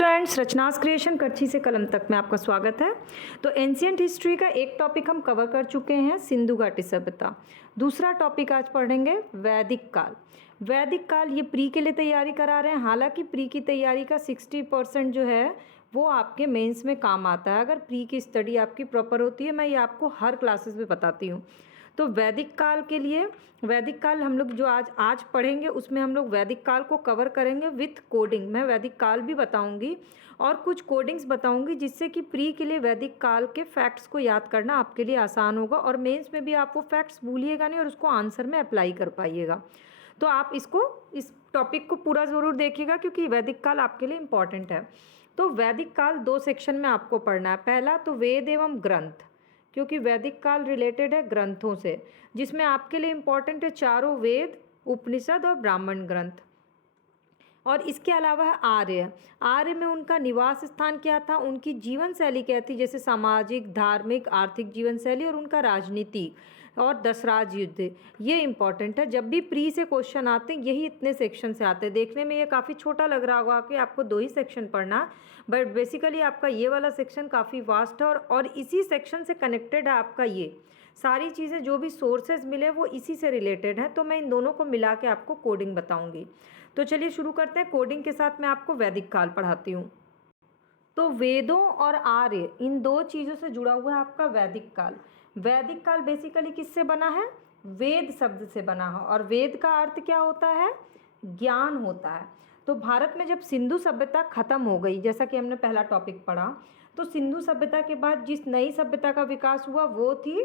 Students, रचनास creation कच्छी से कलम तक में आपका स्वागत है। तो एंशियंट हिस्ट्री का एक टॉपिक हम कवर कर चुके हैं, सिंधु घाटी सभ्यता। दूसरा टॉपिक आज पढ़ेंगे वैदिक काल। वैदिक काल ये प्री के लिए तैयारी करा रहे हैं। हालांकि प्री की तैयारी का 60% जो है वो आपके मेंस में काम आता है, अगर प्री की स्टडी आपकी प्रॉपर होती है। मैं ये आपको हर क्लासेस में बताती हूँ। तो वैदिक काल के लिए, वैदिक काल हम लोग जो आज पढ़ेंगे उसमें हम लोग वैदिक काल को कवर करेंगे विथ कोडिंग। मैं वैदिक काल भी बताऊंगी और कुछ कोडिंग्स बताऊंगी, जिससे कि प्री के लिए वैदिक काल के फैक्ट्स को याद करना आपके लिए आसान होगा और मेंस में भी आप वो फैक्ट्स भूलिएगा नहीं और उसको आंसर में अप्लाई कर पाइएगा। तो आप इस टॉपिक को पूरा ज़रूर देखिएगा, क्योंकि वैदिक काल आपके लिए इम्पॉर्टेंट है। तो वैदिक काल 2 सेक्शन में आपको पढ़ना है। पहला तो वेद एवं ग्रंथ, क्योंकि वैदिक काल रिलेटेड है ग्रंथों से, जिसमें आपके लिए इम्पॉर्टेंट है चारों वेद, उपनिषद और ब्राह्मण ग्रंथ। और इसके अलावा है आर्य। आर्य में उनका निवास स्थान क्या था, उनकी जीवन शैली क्या थी, जैसे सामाजिक, धार्मिक, आर्थिक जीवन शैली और उनका राजनीति और दशराज युद्ध। ये इंपॉर्टेंट है। जब भी प्री से क्वेश्चन आते हैं यही इतने सेक्शन से आते हैं। देखने में ये काफ़ी छोटा लग रहा होगा कि आपको 2 ही सेक्शन पढ़ना, बट बेसिकली आपका ये वाला सेक्शन काफ़ी वास्ट है और इसी सेक्शन से कनेक्टेड है आपका ये सारी चीज़ें। जो भी सोर्सेज मिले वो इसी से रिलेटेड हैं। तो मैं इन दोनों को मिला के आपको कोडिंग बताऊंगी। तो चलिए शुरू करते हैं। कोडिंग के साथ मैं आपको वैदिक काल पढ़ाती हूँ। तो वेदों और आर्य, इन 2 चीज़ों से जुड़ा हुआ है आपका वैदिक काल। वैदिक काल बेसिकली किससे बना है, वेद शब्द से बना है। और वेद का अर्थ क्या होता है, ज्ञान होता है। तो भारत में जब सिंधु सभ्यता खत्म हो गई, जैसा कि हमने पहला टॉपिक पढ़ा, तो सिंधु सभ्यता के बाद जिस नई सभ्यता का विकास हुआ वो थी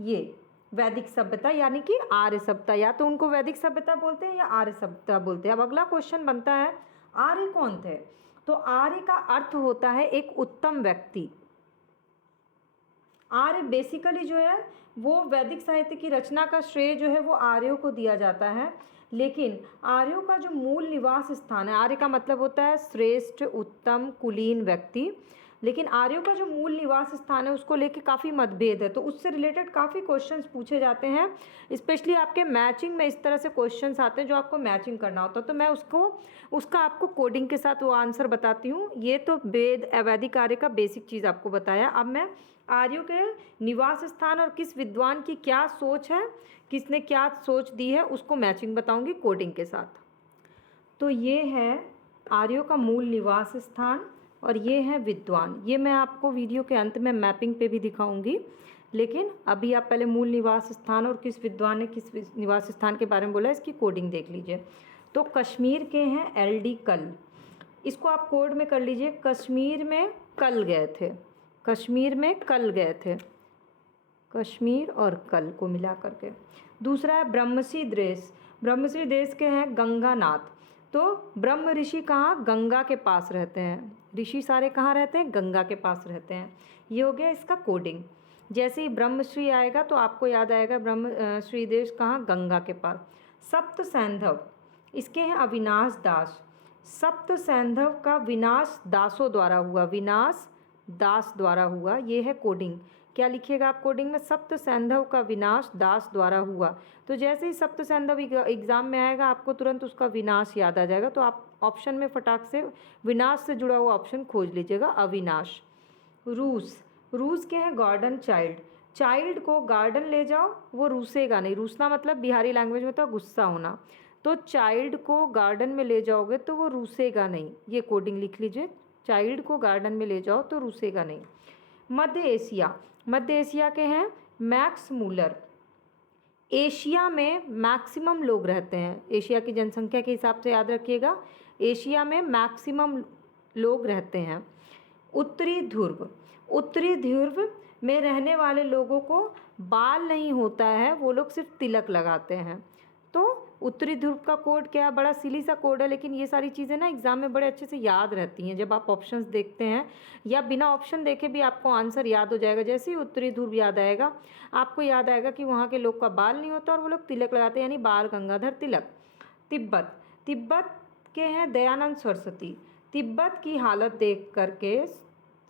ये वैदिक सभ्यता, यानी कि आर्य सभ्यता। या तो उनको वैदिक सभ्यता बोलते हैं या आर्य सभ्यता बोलते हैं। अब अगला क्वेश्चन बनता है, आर्य कौन थे। तो आर्य का अर्थ होता है एक उत्तम व्यक्ति। आर्य बेसिकली जो है वो वैदिक साहित्य की रचना का श्रेय जो है वो आर्यों को दिया जाता है। लेकिन आर्यों का जो मूल निवास स्थान है, आर्य का मतलब होता है श्रेष्ठ, उत्तम, कुलीन व्यक्ति। लेकिन आर्यों का जो मूल निवास स्थान है उसको लेके काफ़ी मतभेद है। तो उससे रिलेटेड काफ़ी क्वेश्चंस पूछे जाते हैं। स्पेशली आपके मैचिंग में इस तरह से क्वेश्चंस आते हैं जो आपको मैचिंग करना होता है। तो मैं उसका आपको कोडिंग के साथ वो आंसर बताती हूँ। ये तो वैदिक आर्य का बेसिक चीज़ आपको बताया। अब मैं आर्यों के निवास स्थान और किस विद्वान की क्या सोच है, किसने क्या सोच दी है, उसको मैचिंग बताऊंगी कोडिंग के साथ। तो ये है आर्यों का मूल निवास स्थान और ये है विद्वान। ये मैं आपको वीडियो के अंत में मैपिंग पे भी दिखाऊंगी, लेकिन अभी आप पहले मूल निवास स्थान और किस विद्वान ने किस निवास स्थान के बारे में बोला, इसकी कोडिंग देख लीजिए। तो कश्मीर के हैं LD कल, इसको आप कोड में कर लीजिए। कश्मीर में कल गए थे, कश्मीर में कल गए थे, कश्मीर और कल को मिला करके। दूसरा है ब्रह्मसी देश, ब्रह्मसी देश के हैं गंगानाथ। तो ब्रह्म ऋषि कहाँ, गंगा के पास रहते हैं। ऋषि सारे कहाँ रहते हैं, गंगा के पास रहते हैं। ये हो गया इसका कोडिंग। जैसे ही ब्रह्मश्री आएगा तो आपको याद आएगा ब्रह्मश्री देश कहाँ, गंगा के पास। सप्त सैंधव, इसके हैं अविनाश दास। सप्त सैंधव का विनाश दासों द्वारा हुआ, विनाश दास द्वारा हुआ। ये है कोडिंग। क्या लिखिएगा आप कोडिंग में, सप्त सैंधव का विनाश दास द्वारा हुआ। तो जैसे ही सप्त सैंधव एग्जाम में आएगा आपको तुरंत उसका विनाश याद आ जाएगा। तो आप ऑप्शन में फटाक से विनाश से जुड़ा हुआ ऑप्शन खोज लीजिएगा, अविनाश। रूस, रूस के हैं गार्डन चाइल्ड। चाइल्ड को गार्डन ले जाओ वो रूसेगा नहीं, रूसना मतलब बिहारी लैंग्वेज में तो गुस्सा होना। तो चाइल्ड को गार्डन में ले जाओगे तो वो रूसेगा नहीं। ये कोडिंग लिख लीजिए, चाइल्ड को गार्डन में ले जाओ तो रूसेगा नहीं। मध्य एशिया, मध्य एशिया के हैं मैक्स मूलर। एशिया में मैक्सिमम लोग रहते हैं, एशिया की जनसंख्या के हिसाब से याद रखिएगा, एशिया में मैक्सिमम लोग रहते हैं। उत्तरी ध्रुव, उत्तरी ध्रुव में रहने वाले लोगों को बाल नहीं होता है, वो लोग सिर्फ तिलक लगाते हैं। तो उत्तरी ध्रुव का कोड क्या है, बड़ा सिली सा कोड है, लेकिन ये सारी चीज़ें ना एग्जाम में बड़े अच्छे से याद रहती हैं। जब आप ऑप्शंस देखते हैं या बिना ऑप्शन देखे भी आपको आंसर याद हो जाएगा। जैसे ही उत्तरी ध्रुव याद आएगा आपको याद आएगा कि वहाँ के लोग का बाल नहीं होता और वो लोग तिलक लगाते हैं, यानी बाल गंगाधर तिलक। तिब्बत, तिब्बत के हैं दयानंद सरस्वती। तिब्बत की हालत देख करके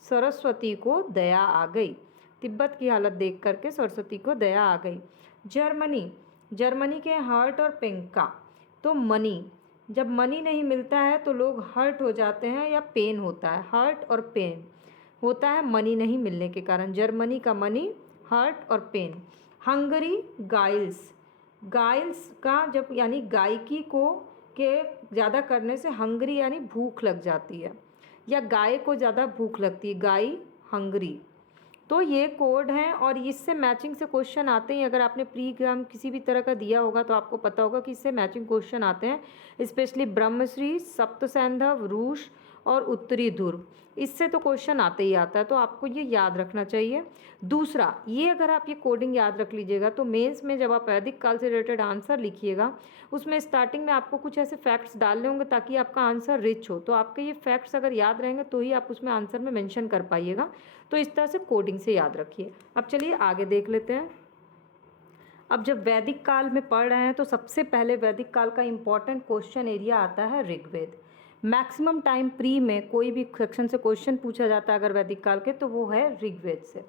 सरस्वती को दया आ गई, तिब्बत की हालत देख करके सरस्वती को दया आ गई। जर्मनी, जर्मनी के हर्ट और पेंका। तो मनी, जब मनी नहीं मिलता है तो लोग हर्ट हो जाते हैं या पेन होता है, हर्ट और पेन होता है मनी नहीं मिलने के कारण। जर्मनी का मनी, हर्ट और पेन। हंगरी गाइल्स, गाइल्स का जब यानी गायकी को के ज़्यादा करने से हंगरी यानी भूख लग जाती है, या गाय को ज़्यादा भूख लगती है, गाय हंगरी। तो ये कोड हैं और इससे मैचिंग से क्वेश्चन आते हैं। अगर आपने प्री एग्जाम किसी भी तरह का दिया होगा तो आपको पता होगा कि इससे मैचिंग क्वेश्चन आते हैं, स्पेशली ब्रह्मश्री, सप्तसैंधव, रूस और उत्तरी ध्रुव, इससे तो क्वेश्चन आते ही आता है, तो आपको ये याद रखना चाहिए। दूसरा, ये अगर आप ये कोडिंग याद रख लीजिएगा तो मेंस में जब आप वैदिक काल से रिलेटेड आंसर लिखिएगा उसमें स्टार्टिंग में आपको कुछ ऐसे फैक्ट्स डालने होंगे ताकि आपका आंसर रिच हो। तो आपके ये फैक्ट्स अगर याद रहेंगे तो ही आप उसमें आंसर में मेंशन कर पाइएगा। तो इस तरह से कोडिंग से याद रखिए। अब चलिए आगे देख लेते हैं। अब जब वैदिक काल में पढ़ रहे हैं तो सबसे पहले वैदिक काल का इम्पॉर्टेंट क्वेश्चन एरिया आता है ऋग्वेद। मैक्सिमम टाइम प्री में कोई भी सेक्शन से क्वेश्चन पूछा जाता है अगर वैदिक काल के तो वो है ऋग्वेद से।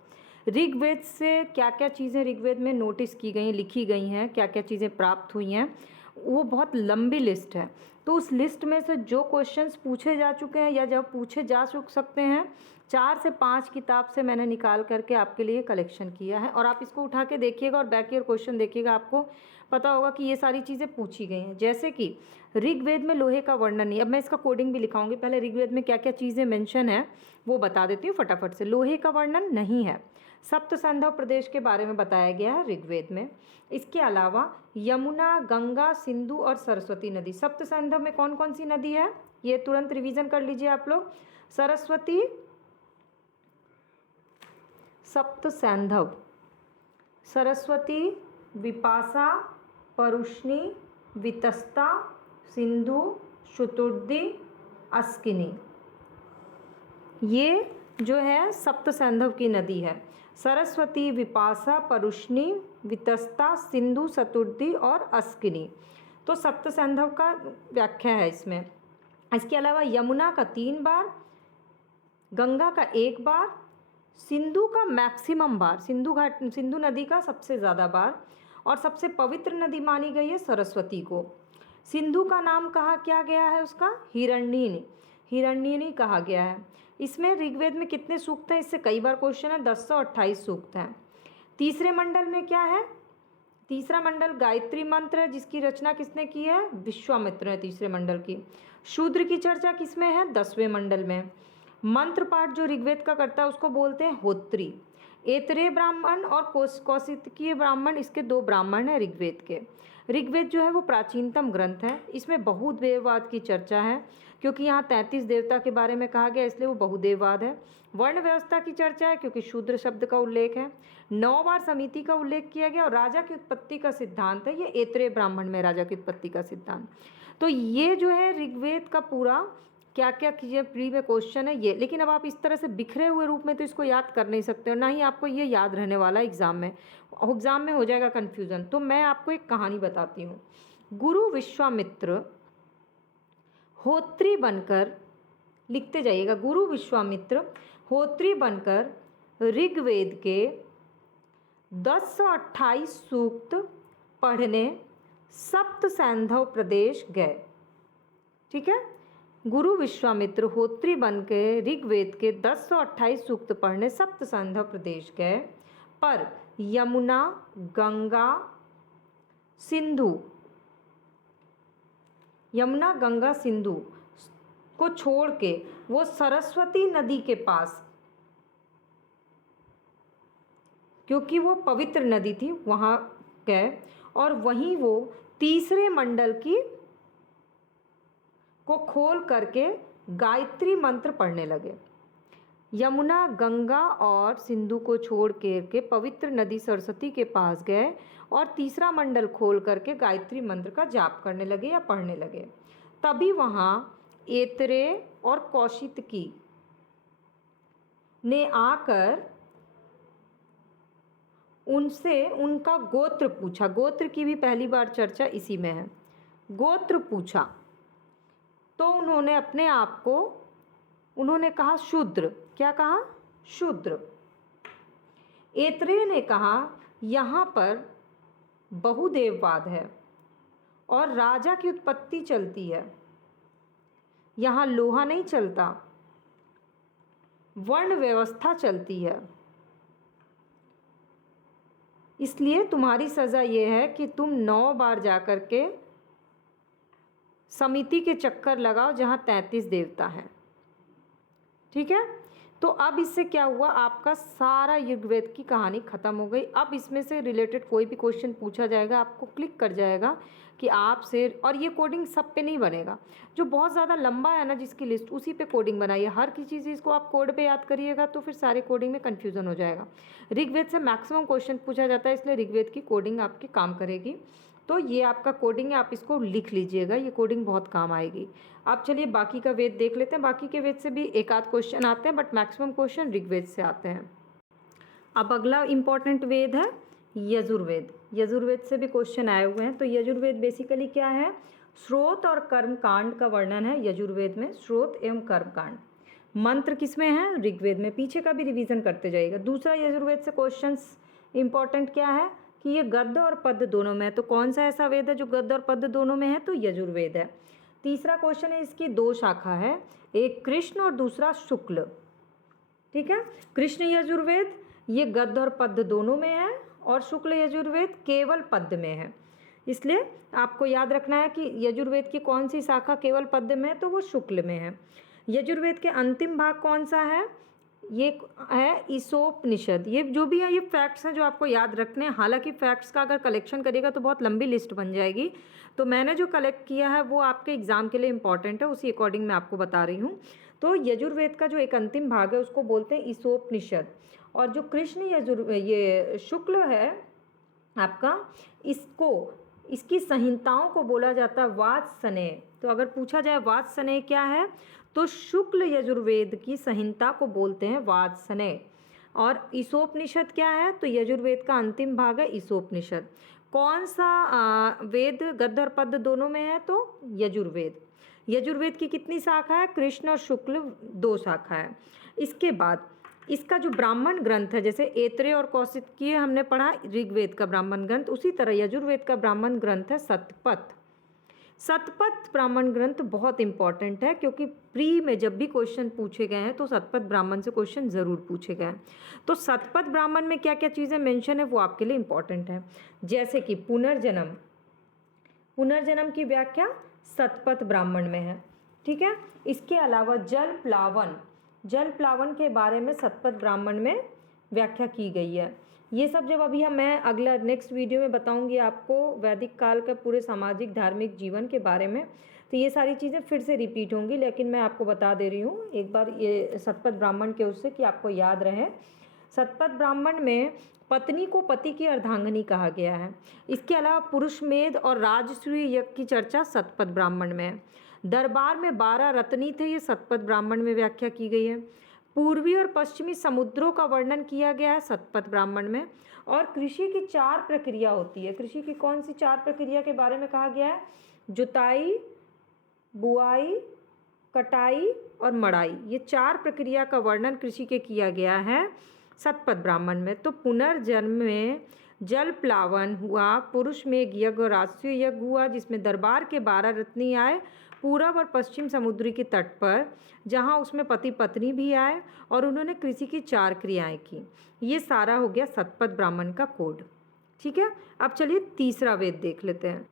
ऋग्वेद से क्या क्या चीज़ें ऋग्वेद में नोटिस की गई, लिखी गई हैं, क्या क्या चीज़ें प्राप्त हुई हैं, वो बहुत लंबी लिस्ट है। तो उस लिस्ट में से जो क्वेश्चंस पूछे जा चुके हैं या जब पूछे जा सकते हैं, 4 से 5 किताब से मैंने निकाल करके आपके लिए कलेक्शन किया है। और आप इसको उठा के देखिएगा और बैक ईयर क्वेश्चन देखिएगा, आपको पता होगा कि ये सारी चीज़ें पूछी गई हैं। जैसे कि ऋग्वेद में लोहे का वर्णन नहीं, अब मैं इसका कोडिंग भी लिखाऊंगी, पहले ऋग्वेद में क्या क्या चीज़ें मेंशन है वो बता देती हूँ फटाफट से। लोहे का वर्णन नहीं है। सप्तसैंधव प्रदेश के बारे में बताया गया है ऋग्वेद में। इसके अलावा यमुना, गंगा, सिंधु और सरस्वती नदी। सप्तसैंधव में कौन कौन सी नदी है ये तुरंत रिवीजन कर लीजिए आप लोग। सरस्वती, सप्तसैंधव, सरस्वती, विपाशा, परुष्णी, वितस्ता, सिंधु, शुतुर्दी, अस्किनी, ये जो है सप्तसैंधव की नदी है। सरस्वती, विपाशा, परुष्णी, वितस्ता, सिंधु, शतुर्दी और अस्किनी, तो सप्तसैंधव का व्याख्या है इसमें। इसके अलावा यमुना का 3 बार, गंगा का 1 बार, सिंधु का मैक्सिमम बार, सिंधु नदी का सबसे ज़्यादा बार, और सबसे पवित्र नदी मानी गई है सरस्वती को। सिंधु का नाम कहा क्या गया है उसका? हिरण्यिनी, हिरण्यिनी कहा गया है। इसमें ऋग्वेद में कितने सूक्त हैं, इससे कई बार क्वेश्चन है, 1028 सूक्त हैं। तीसरे मंडल में क्या है? तीसरा मंडल गायत्री मंत्र है जिसकी रचना किसने की है? विश्वामित्र ने तीसरे मंडल की। शूद्र की चर्चा किसमें है? 10वें मंडल में। मंत्र पाठ जो ऋग्वेद का करता है उसको बोलते हैं होत्री। ऐतरेय ब्राह्मण और कौशिकीय ब्राह्मण, इसके 2 ब्राह्मण हैं ऋग्वेद के। ऋग्वेद जो है वो प्राचीनतम ग्रंथ है, इसमें बहुदेववाद की चर्चा है क्योंकि यहाँ 33 देवता के बारे में कहा गया, इसलिए वो बहुदेववाद है। वर्ण व्यवस्था की चर्चा है क्योंकि शूद्र शब्द का उल्लेख है। 9 बार समिति का उल्लेख किया गया और राजा की उत्पत्ति का सिद्धांत है, ये ऐतरेय ब्राह्मण में राजा की उत्पत्ति का सिद्धांत। तो ये जो है ऋग्वेद का पूरा क्या क्या चीज़ें प्री में क्वेश्चन है ये। लेकिन अब आप इस तरह से बिखरे हुए रूप में तो इसको याद कर नहीं सकते और ना ही आपको ये याद रहने वाला है एग्ज़ाम में। एग्ज़ाम में हो जाएगा कन्फ्यूज़न। तो मैं आपको एक कहानी बताती हूँ। गुरु विश्वामित्र होत्री बनकर, लिखते जाइएगा, गुरु विश्वामित्र होत्री बनकर ऋग्वेद के 1028 सूक्त पढ़ने सप्तसैंधव प्रदेश गए। ठीक है, गुरु विश्वामित्र होत्री बन के ऋग्वेद के 1028 सूक्त पढ़ने सप्तसैंधव प्रदेश गए, पर यमुना, गंगा, सिंधु, यमुना, गंगा, सिंधु को छोड़ के वो सरस्वती नदी के पास, क्योंकि वो पवित्र नदी थी, वहाँ गए और वहीं वो तीसरे मंडल की को खोल करके गायत्री मंत्र पढ़ने लगे। यमुना, गंगा और सिंधु को छोड़ के पवित्र नदी सरस्वती के पास गए और तीसरा मंडल खोल करके गायत्री मंत्र का जाप करने लगे या पढ़ने लगे। तभी वहाँ ऐतरेय और कौशिकी ने आकर उनसे उनका गोत्र पूछा। गोत्र की भी पहली बार चर्चा इसी में है। गोत्र पूछा तो उन्होंने अपने आप को, उन्होंने कहा शूद्र। क्या कहा? शूद्र। ऐतरेय ने कहा यहाँ पर बहुदेववाद है और राजा की उत्पत्ति चलती है। यहाँ लोहा नहीं चलता, वर्ण व्यवस्था चलती है। इसलिए तुम्हारी सज़ा ये है कि तुम 9 बार जा कर के समिति के चक्कर लगाओ जहाँ 33 देवता हैं। ठीक है, तो अब इससे क्या हुआ, आपका सारा ऋग्वेद की कहानी ख़त्म हो गई। अब इसमें से रिलेटेड कोई भी क्वेश्चन पूछा जाएगा, आपको क्लिक कर जाएगा कि आपसे, और ये कोडिंग सब पे नहीं बनेगा, जो बहुत ज़्यादा लंबा है ना जिसकी लिस्ट, उसी पे कोडिंग बनाइए। हर किसी चीज़ को आप कोड पे याद करिएगा तो फिर सारे कोडिंग में कन्फ्यूज़न हो जाएगा। ऋग्वेद से मैक्सिमम क्वेश्चन पूछा जाता है, इसलिए ऋग्वेद की कोडिंग आपकी काम करेगी। तो ये आपका कोडिंग है, आप इसको लिख लीजिएगा, ये कोडिंग बहुत काम आएगी। अब चलिए बाकी का वेद देख लेते हैं। बाकी के वेद से भी एक आध क्वेश्चन आते हैं, बट मैक्सिमम क्वेश्चन ऋग्वेद से आते हैं। अब अगला इम्पॉर्टेंट वेद है यजुर्वेद। यजुर्वेद से भी क्वेश्चन आए हुए हैं। तो यजुर्वेद बेसिकली क्या है, स्रोत और कर्म कांड का वर्णन है यजुर्वेद में, स्रोत एवं कर्म कांड। मंत्र किसमें है, ऋग्वेद में। पीछे का भी रिवीजन करते जाइएगा। दूसरा यजुर्वेद से क्वेश्चंस इंपॉर्टेंट क्या है कि ये गद्य और पद्य दोनों में है। तो कौन सा ऐसा वेद है जो गद्य और पद्य दोनों में है, तो यजुर्वेद है। तीसरा क्वेश्चन है, इसकी 2 शाखा है, एक कृष्ण और दूसरा शुक्ल। ठीक है, कृष्ण यजुर्वेद ये गद्य और पद्य दोनों में है, और शुक्ल यजुर्वेद केवल पद्य में है। इसलिए आपको याद रखना है कि यजुर्वेद की कौन सी शाखा केवल पद्य में है, तो वो शुक्ल में है। यजुर्वेद के अंतिम भाग कौन सा है, ये है ईसोपनिषद। ये जो भी है ये फैक्ट्स हैं जो आपको याद रखने हैं। हालांकि फैक्ट्स का अगर कलेक्शन करिएगा तो बहुत लंबी लिस्ट बन जाएगी, तो मैंने जो कलेक्ट किया है वो आपके एग्जाम के लिए इंपॉर्टेंट है, उसी अकॉर्डिंग मैं आपको बता रही हूँ। तो यजुर्वेद का जो एक अंतिम भाग है उसको बोलते हैं ईसोपनिषद, और जो कृष्ण ये शुक्ल है आपका, इसकी संहिताओं को बोला जाता है वात्सनेय। तो अगर पूछा जाए वात्सनेय क्या है, तो शुक्ल यजुर्वेद की संहिता को बोलते हैं वात्सनेय। और ईसोपनिषद क्या है, तो यजुर्वेद का अंतिम भाग है ईसोपनिषद। कौन सा वेद गद्य और पद्य दोनों में है, तो यजुर्वेद। यजुर्वेद की कितनी शाखा है, कृष्ण और शुक्ल 2 शाखा है। इसके बाद इसका जो ब्राह्मण ग्रंथ है, जैसे ऐत्रेय और कौशिकीय हमने पढ़ा ऋग्वेद का ब्राह्मण ग्रंथ, उसी तरह यजुर्वेद का ब्राह्मण ग्रंथ है शतपथ। शतपथ ब्राह्मण ग्रंथ बहुत इंपॉर्टेंट है, क्योंकि प्री में जब भी क्वेश्चन पूछे गए हैं तो शतपथ ब्राह्मण से क्वेश्चन ज़रूर पूछे गए हैं। तो शतपथ ब्राह्मण में क्या क्या चीज़ें मेंशन है वो आपके लिए इंपॉर्टेंट है, जैसे कि पुनर्जन्म। पुनर्जन्म की व्याख्या शतपथ ब्राह्मण में है। ठीक है, इसके अलावा जल प्लावन के बारे में शतपथ ब्राह्मण में व्याख्या की गई है। ये सब जब अभी मैं अगला नेक्स्ट वीडियो में बताऊंगी आपको वैदिक काल के पूरे सामाजिक धार्मिक जीवन के बारे में, तो ये सारी चीज़ें फिर से रिपीट होंगी, लेकिन मैं आपको बता दे रही हूँ एक बार ये शतपथ ब्राह्मण के उससे कि आपको याद रहे। शतपथ ब्राह्मण में पत्नी को पति की अर्धांगिनी कहा गया है। इसके अलावा पुरुषमेध और राजसूय यज्ञ की चर्चा शतपथ ब्राह्मण में है। दरबार में 12 रत्नी थे, ये शतपथ ब्राह्मण में व्याख्या की गई है। पूर्वी और पश्चिमी समुद्रों का वर्णन किया गया है शतपथ ब्राह्मण में। और कृषि की 4 प्रक्रिया होती है। कृषि की कौन सी 4 प्रक्रिया के बारे में कहा गया है, जुताई, बुआई, कटाई और मड़ाई। ये 4 प्रक्रिया का वर्णन कृषि के किया गया है शतपथ ब्राह्मण में। तो पुनर्जन्म में जल प्लावन हुआ, पुरुष में यज्ञ और राजसूय यज्ञ हुआ, जिसमें दरबार के 12 रत्नी आए पूरब और पश्चिम समुद्री के तट पर, जहाँ उसमें पति पत्नी भी आए और उन्होंने कृषि की 4 क्रियाएं की। ये सारा हो गया शतपथ ब्राह्मण का कोड। ठीक है, अब चलिए तीसरा वेद देख लेते हैं।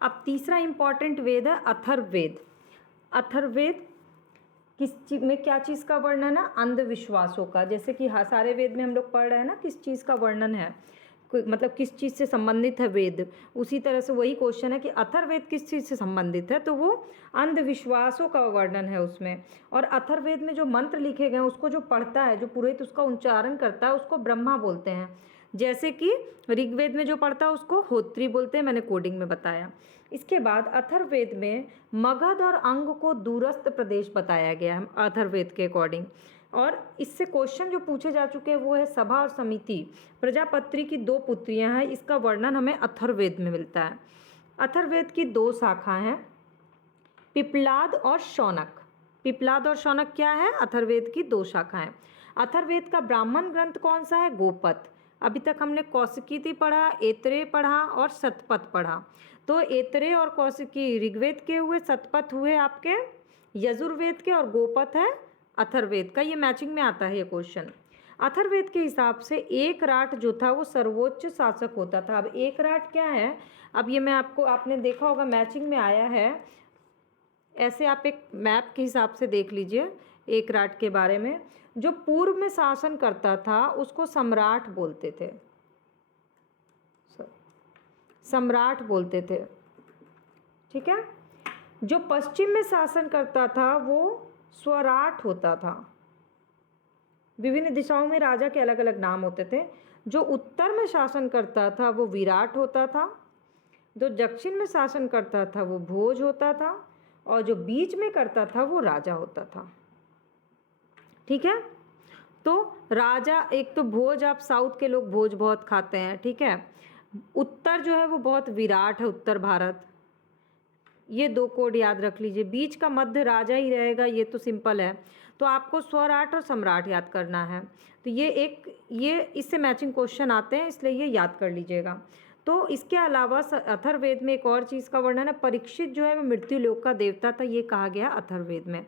अब तीसरा इंपॉर्टेंट वेद है अथर्ववेद। अथर्ववेद में क्या चीज़ का वर्णन है, अंधविश्वासों का। जैसे कि सारे वेद में हम लोग पढ़ रहे हैं ना किस चीज़ का वर्णन है, मतलब किस चीज़ से संबंधित है वेद, उसी तरह से वही क्वेश्चन है कि अथर्ववेद किस चीज़ से संबंधित है, तो वो अंधविश्वासों का वर्णन है उसमें। और अथर्ववेद में जो मंत्र लिखे गए हैं उसको जो पढ़ता है, जो पुरोहित उसका उच्चारण करता है, उसको ब्रह्मा बोलते हैं। जैसे कि ऋग्वेद में जो पढ़ता है उसको होत्री बोलते हैं, मैंने कोडिंग में बताया। इसके बाद अथर्ववेद में मगध और अंग को दूरस्थ प्रदेश बताया गया है अथर्ववेद के अकॉर्डिंग। और इससे क्वेश्चन जो पूछे जा चुके हैं वो है सभा और समिति प्रजापति की 2 पुत्रियां हैं। इसका वर्णन हमें अथर्ववेद में मिलता है। अथर्ववेद की 2 शाखा हैं, पिप्लाद और शौनक। पिप्लाद और शौनक क्या है, अथर्ववेद की 2 शाखाएं। अथर्ववेद का ब्राह्मण ग्रंथ कौन सा है, गोपथ। अभी तक हमने कौशिकी पढ़ा, ऐतरेय पढ़ा और शतपथ पढ़ा। तो ऐतरेय और कौशिकी ऋग्वेद के हुए, शतपथ हुए आपके यजुर्वेद के और गोपथ है अथर्ववेद का। ये मैचिंग में आता है ये क्वेश्चन। अथर्ववेद के हिसाब से एक राट जो था वो सर्वोच्च शासक होता था। अब एक राट क्या है, अब ये मैं आपको, आपने देखा होगा मैचिंग में आया है, ऐसे आप एक मैप के हिसाब से देख लीजिए एक राट के बारे में। जो पूर्व में शासन करता था उसको सम्राट बोलते थे, सम्राट बोलते थे, ठीक है। जो पश्चिम में शासन करता था वो स्वराट होता था। विभिन्न दिशाओं में राजा के अलग अलग नाम होते थे। जो उत्तर में शासन करता था वो विराट होता था, जो दक्षिण में शासन करता था वो भोज होता था, और जो बीच में करता था वो राजा होता था, ठीक है। तो राजा, एक तो भोज, आप साउथ के लोग भोज बहुत खाते हैं, ठीक है। उत्तर जो है वो बहुत विराट है, उत्तर भारत। ये दो कोड याद रख लीजिए। बीच का मध्य राजा ही रहेगा, ये तो सिंपल है। तो आपको स्वराट और सम्राट याद करना है। तो ये इससे मैचिंग क्वेश्चन आते हैं, इसलिए ये याद कर लीजिएगा। तो इसके अलावा अथर्ववेद में एक और चीज़ का वर्णन है। परीक्षित जो है वो मृत्यु लोक का देवता था, ये कहा गया अथर्ववेद में।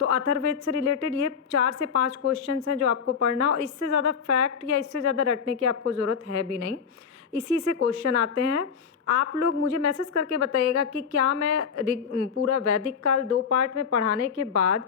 तो अथर्ववेद से रिलेटेड ये 4 से 5 क्वेश्चन हैं जो आपको पढ़ना, और इससे ज़्यादा फैक्ट या इससे ज़्यादा रटने की आपको ज़रूरत है भी नहीं। इसी से क्वेश्चन आते हैं। आप लोग मुझे मैसेज करके बताइएगा कि क्या मैं पूरा वैदिक काल 2 पार्ट में पढ़ाने के बाद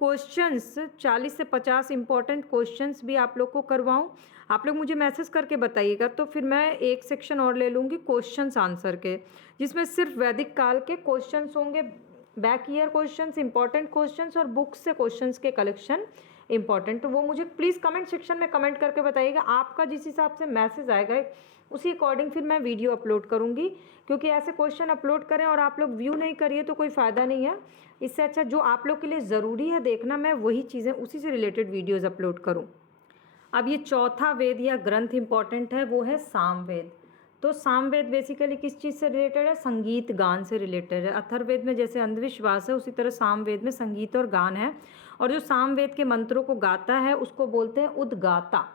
क्वेश्चंस 40 से 50 इंपॉर्टेंट क्वेश्चंस भी आप लोग को करवाऊं। आप लोग मुझे मैसेज करके बताइएगा, तो फिर मैं एक सेक्शन और ले लूँगी क्वेश्चंस आंसर के, जिसमें सिर्फ वैदिक काल के क्वेश्चंस होंगे, back year questions, important questions और बुक्स से क्वेश्चंस के कलेक्शन इंपॉर्टेंट। तो वो मुझे प्लीज़ कमेंट सेक्शन में कमेंट करके बताइएगा। आपका जिस हिसाब से मैसेज आएगा उसी अकॉर्डिंग फिर मैं वीडियो अपलोड करूँगी, क्योंकि ऐसे क्वेश्चन अपलोड करें और आप लोग व्यू नहीं करिए तो कोई फ़ायदा नहीं है। इससे अच्छा जो आप लोग के लिए ज़रूरी है देखना, मैं वही चीज़ें उसी से रिलेटेड वीडियोज़ अपलोड करूँ। अब ये चौथा वेद या ग्रंथ इंपॉर्टेंट है, वो है सामवेद। तो सामवेद बेसिकली किस चीज़ से रिलेटेड है? संगीत गान से रिलेटेड है। अथर्ववेद में जैसे अंधविश्वास है, उसी तरह सामवेद में संगीत और गान है। और जो सामवेद के मंत्रों को गाता है उसको बोलते हैं उद्गाता।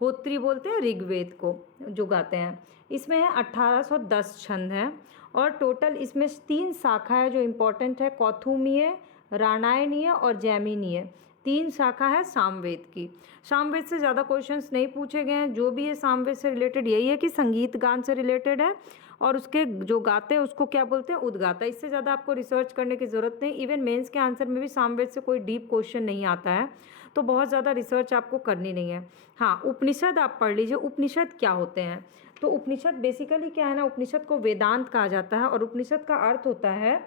होत्री बोलते हैं ऋग्वेद को जो गाते हैं। इसमें है 1810 छंद हैं, और टोटल इसमें 3 शाखा है जो इम्पोर्टेंट है, कौथुमीय, राणायणीय और जैमिनीय। 3 शाखा है सामवेद की। सामवेद से ज़्यादा क्वेश्चंस नहीं पूछे गए हैं। जो भी है सामवेद से रिलेटेड यही है कि संगीत गान से रिलेटेड है, और उसके जो गाते हैं उसको क्या बोलते हैं? उद्गाता। इससे ज़्यादा आपको रिसर्च करने की ज़रूरत नहीं। इवन मेंस के आंसर में भी सामवेद से कोई डीप क्वेश्चन नहीं आता है, तो बहुत ज़्यादा रिसर्च आपको करनी नहीं है। हाँ, उपनिषद आप पढ़ लीजिए। उपनिषद क्या होते हैं? तो उपनिषद बेसिकली क्या है ना, उपनिषद को वेदांत कहा जाता है, और उपनिषद का अर्थ होता है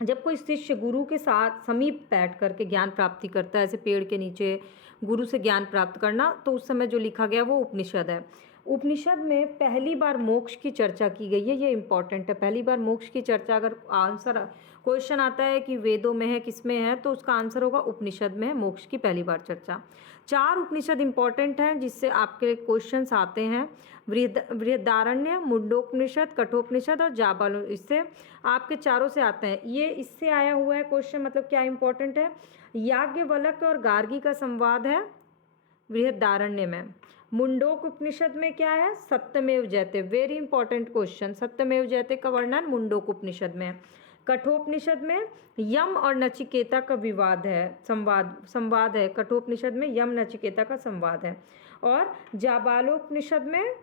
जब कोई शिष्य गुरु के साथ समीप बैठ करके ज्ञान प्राप्ति करता है, ऐसे पेड़ के नीचे गुरु से ज्ञान प्राप्त करना, तो उस समय जो लिखा गया वो उपनिषद है। उपनिषद में पहली बार मोक्ष की चर्चा की गई है, ये इंपॉर्टेंट है। पहली बार मोक्ष की चर्चा, अगर आंसर क्वेश्चन आता है कि वेदों में है, किस में है, तो उसका आंसर होगा उपनिषद में है मोक्ष की पहली बार चर्चा। 4 उपनिषद इंपॉर्टेंट हैं जिससे आपके क्वेश्चंस आते हैं। बृहदारण्य, मुंडोपनिषद, कठोपनिषद और जाबाल, इससे आपके चारों से आते हैं। ये इससे आया हुआ है क्वेश्चन, मतलब क्या इंपॉर्टेंट है? याज्ञवल्क्य और गार्गी का संवाद है बृहदारण्य में। मुंडोक उपनिषद में क्या है? सत्यमेव जयते, वेरी इंपॉर्टेंट क्वेश्चन। सत्यमेव जयते का वर्णन मुंडोक उपनिषद में। कठोपनिषद में यम और नचिकेता का विवाद है, संवाद है। कठोपनिषद में यम नचिकेता का संवाद है। और जाबालोपनिषद में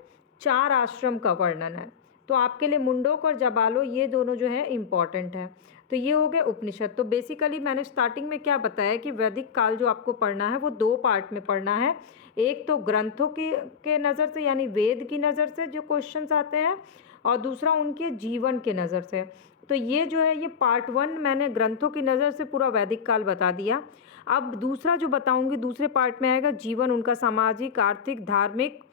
4 आश्रम का वर्णन है। तो आपके लिए मुंडोक और जाबालो ये दोनों जो है इम्पॉर्टेंट है। तो ये हो गए उपनिषद। तो बेसिकली मैंने स्टार्टिंग में क्या बताया कि वैदिक काल जो आपको पढ़ना है वो 2 पार्ट में पढ़ना है। एक तो ग्रंथों के नज़र से, यानी वेद की नज़र से जो क्वेश्चंस आते हैं, और दूसरा उनके जीवन के नज़र से। तो ये जो है, ये पार्ट 1 मैंने ग्रंथों की नज़र से पूरा वैदिक काल बता दिया। अब दूसरा जो बताऊंगी दूसरे पार्ट में आएगा जीवन, उनका सामाजिक, आर्थिक, धार्मिक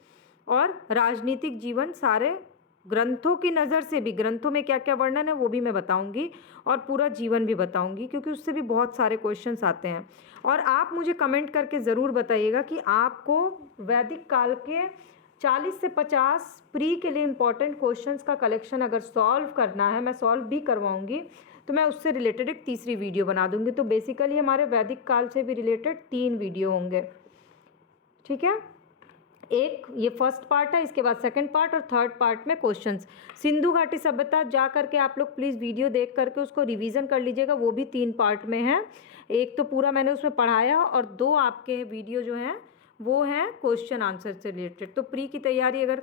और राजनीतिक जीवन, सारे ग्रंथों की नज़र से भी, ग्रंथों में क्या क्या वर्णन है वो भी मैं बताऊंगी, और पूरा जीवन भी बताऊंगी, क्योंकि उससे भी बहुत सारे क्वेश्चंस आते हैं। और आप मुझे कमेंट करके ज़रूर बताइएगा कि आपको वैदिक काल के 40 से 50 प्री के लिए इंपॉर्टेंट क्वेश्चंस का कलेक्शन अगर सॉल्व करना है, मैं सॉल्व भी करवाऊंगी, तो मैं उससे रिलेटेड एक तीसरी वीडियो बना दूंगी। तो बेसिकली हमारे वैदिक काल से भी रिलेटेड 3 वीडियो होंगे, ठीक है। एक ये फर्स्ट पार्ट है, इसके बाद सेकंड पार्ट और थर्ड पार्ट में क्वेश्चंस। सिंधु घाटी सभ्यता जा करके आप लोग प्लीज़ वीडियो देख करके उसको रिवीजन कर लीजिएगा, वो भी 3 पार्ट में है। एक तो पूरा मैंने उसमें पढ़ाया और 2 आपके वीडियो जो हैं वो हैं क्वेश्चन आंसर से रिलेटेड। तो प्री की तैयारी अगर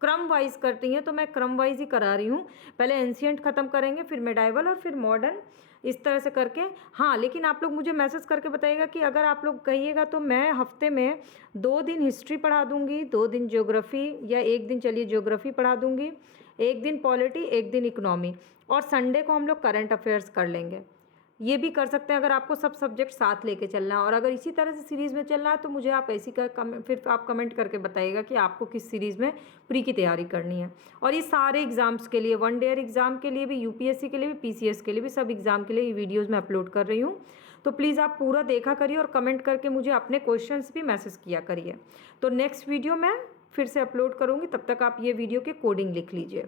क्रम वाइज करती हैं तो मैं क्रम वाइज ही करा रही हूँ, पहले एंशियंट ख़त्म करेंगे, फिर मेडाइवल और फिर मॉडर्न, इस तरह से करके। हाँ, लेकिन आप लोग मुझे मैसेज करके बताइएगा कि अगर आप लोग कहिएगा तो मैं हफ्ते में 2 दिन हिस्ट्री पढ़ा दूँगी, 2 दिन ज्योग्राफी, या 1 दिन चलिए ज्योग्राफी पढ़ा दूँगी, 1 दिन पॉलिटी, 1 दिन इकोनॉमी, और संडे को हम लोग करंट अफेयर्स कर लेंगे। ये भी कर सकते हैं अगर आपको सब सब्जेक्ट साथ लेके चलना है। और अगर इसी तरह से सीरीज़ में चलना है तो मुझे आप ऐसी का फिर आप कमेंट करके बताइएगा कि आपको किस सीरीज़ में प्री की तैयारी करनी है। और ये सारे एग्ज़ाम्स के लिए, 1 ईयर एग्ज़ाम के लिए भी, यूपीएससी के लिए भी, पीसीएस के लिए भी, सब एग्ज़ाम के लिए ये वीडियोज़ मैं अपलोड कर रही हूँ। तो प्लीज़ आप पूरा देखा करिए और कमेंट करके मुझे अपने क्वेश्चंस भी मैसेज किया करिए। तो नेक्स्ट वीडियो मैं फिर से अपलोड करूँगी, तब तक आप ये वीडियो के कोडिंग लिख लीजिए।